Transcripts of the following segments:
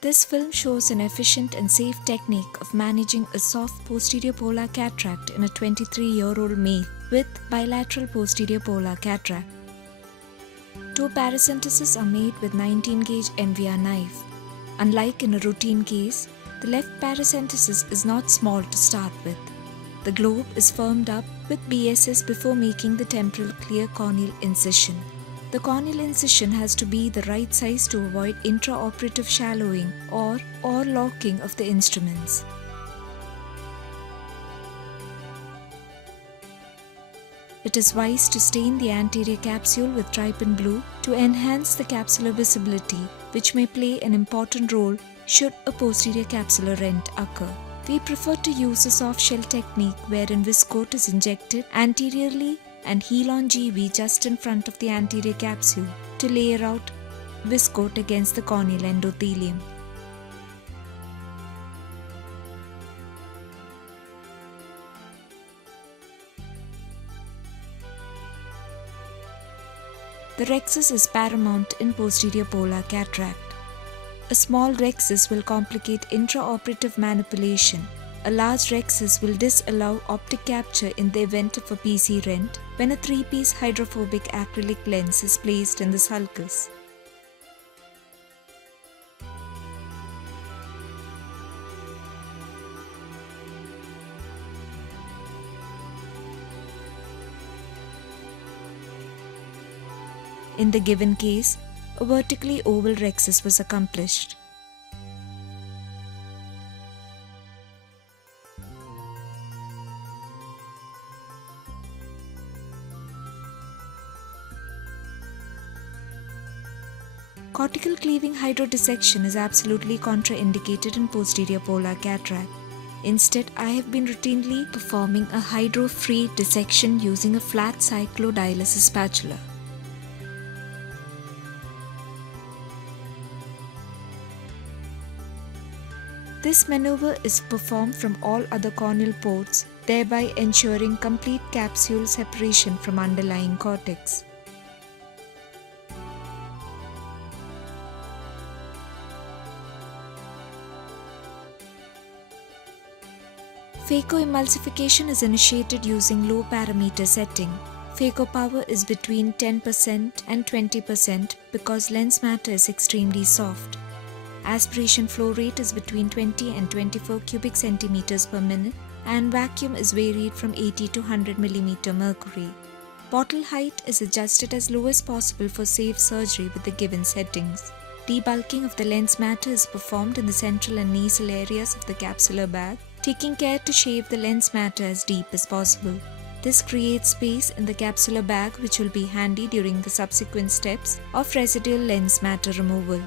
This film shows an efficient and safe technique of managing a soft posterior polar cataract in a 23-year-old male with bilateral posterior polar cataract. Two paracenteses are made with 19-gauge MVR knife. Unlike in a routine case, the left paracentesis is not small to start with. The globe is firmed up with BSS before making the temporal clear corneal incision. The corneal incision has to be the right size to avoid intraoperative shallowing or locking of the instruments. It is wise to stain the anterior capsule with trypan blue to enhance the capsular visibility, which may play an important role should a posterior capsular rent occur. We prefer to use a soft shell technique wherein viscoat is injected anteriorly and heel on GV just in front of the anterior capsule to layer out viscoat against the corneal endothelium. The rhexis is paramount in posterior polar cataract. A small rhexis will complicate intraoperative manipulation. A large rhexis will disallow optic capture in the event of a PC rent when a 3-piece hydrophobic acrylic lens is placed in the sulcus. In the given case, a vertically oval rhexis was accomplished. Cortical cleaving hydrodissection is absolutely contraindicated in posterior polar cataract. Instead, I have been routinely performing a hydro-free dissection using a flat cyclodialysis spatula. This maneuver is performed from all other corneal ports, thereby ensuring complete capsule separation from underlying cortex. Phacoemulsification is initiated using low parameter setting. Phaco power is between 10% and 20% because lens matter is extremely soft. Aspiration flow rate is between 20 and 24 cubic centimeters per minute and vacuum is varied from 80 to 100 mm mercury. Bottle height is adjusted as low as possible for safe surgery with the given settings. Debulking of the lens matter is performed in the central and nasal areas of the capsular bag, taking care to shave the lens matter as deep as possible. This creates space in the capsular bag which will be handy during the subsequent steps of residual lens matter removal.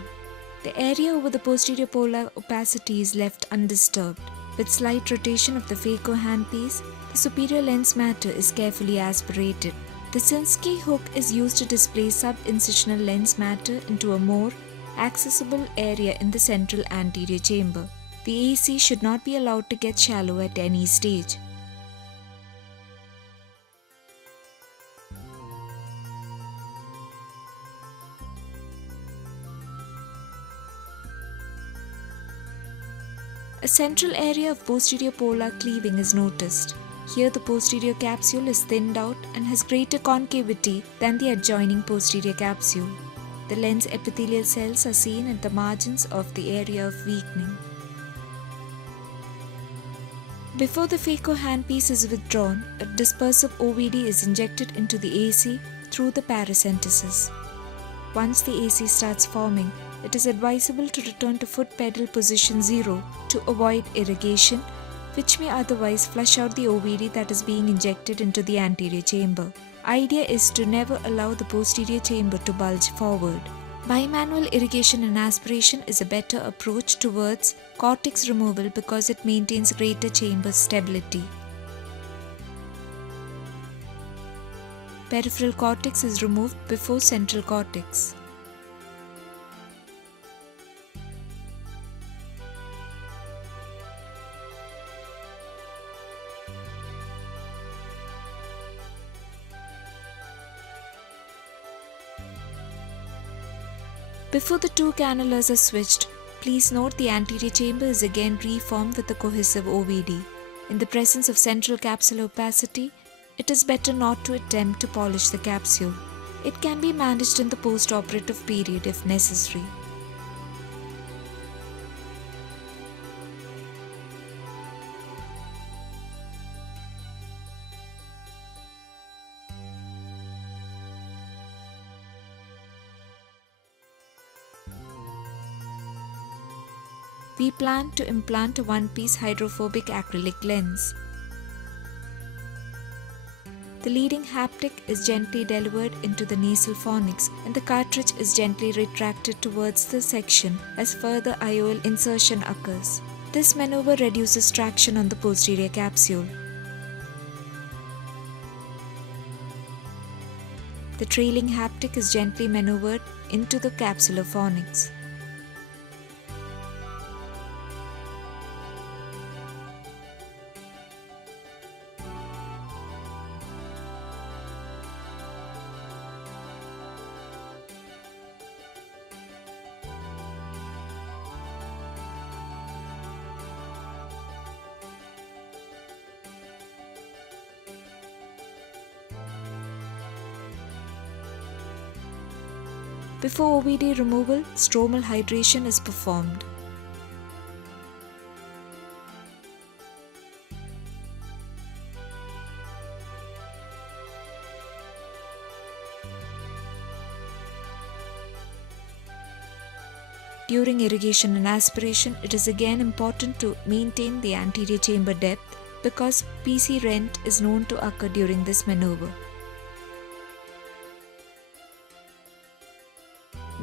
The area over the posterior polar opacity is left undisturbed. With slight rotation of the phaco handpiece, the superior lens matter is carefully aspirated. The Sinskey hook is used to displace sub-incisional lens matter into a more accessible area in the central anterior chamber. The AC should not be allowed to get shallow at any stage. A central area of posterior polar cleaving is noticed. Here the posterior capsule is thinned out and has greater concavity than the adjoining posterior capsule. The lens epithelial cells are seen at the margins of the area of weakening. Before the phaco handpiece is withdrawn, a dispersive OVD is injected into the AC through the paracentesis. Once the AC starts forming, it is advisable to return to foot pedal position 0 to avoid irrigation, which may otherwise flush out the OVD that is being injected into the anterior chamber. Idea is to never allow the posterior chamber to bulge forward. Bimanual irrigation and aspiration is a better approach towards cortex removal because it maintains greater chamber stability. Peripheral cortex is removed before central cortex. Before the two cannulas are switched, Please note the anterior chamber is again reformed with a cohesive OVD. In the presence of central capsular opacity, it is better not to attempt to polish the capsule. It can be managed in the post-operative period if necessary. We plan to implant a one-piece hydrophobic acrylic lens. The leading haptic is gently delivered into the nasal fornix and the cartridge is gently retracted towards the section as further IOL insertion occurs. This maneuver reduces traction on the posterior capsule. The trailing haptic is gently maneuvered into the capsular fornix. Before OVD removal, stromal hydration is performed. During irrigation and aspiration, it is again important to maintain the anterior chamber depth because PC rent is known to occur during this maneuver.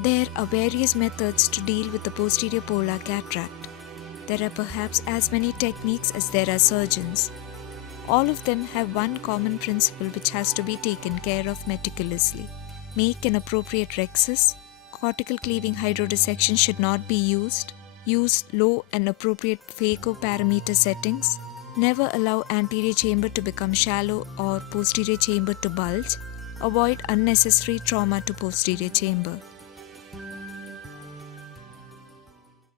There are various methods to deal with the posterior polar cataract. There are perhaps as many techniques as there are surgeons. All of them have one common principle which has to be taken care of meticulously. Make an appropriate rhexis. Cortical cleaving hydrodissection should not be used. Use low and appropriate phaco-parameter settings. Never allow anterior chamber to become shallow or posterior chamber to bulge. Avoid unnecessary trauma to posterior chamber.